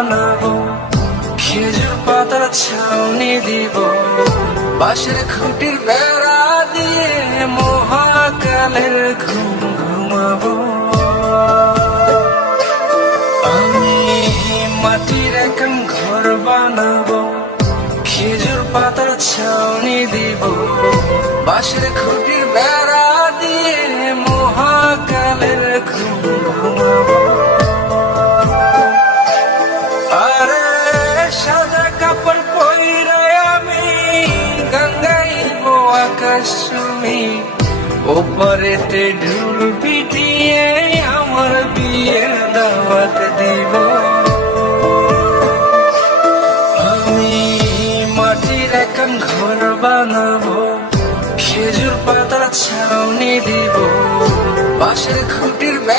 বানাবো, খেজুর পাতার ছাউনি দিব, বাঁশের খুঁটির বেড়া দিয়ে মহাকালের ঘুম ঘুমাবো। আমি মাটির এখন ঘর বানাবো, খেজুর পাতার ছাউনি দিব, বাঁশের খুঁটির বেড়া দিয়ে মহাকালের ঘুম ঘুমাবো। আরে সাদা কাপড় পইরে আমি গঙ্গাইব আকাশ ছুঁই, ওপরেতে ঢুল পিটিয়ে আমার বিয়ের দাওয়াত দিব। আমি মাটির এখন ঘর বানাবো, খেজুর পাতার ছাউনি দিব, বাঁশের খুঁটির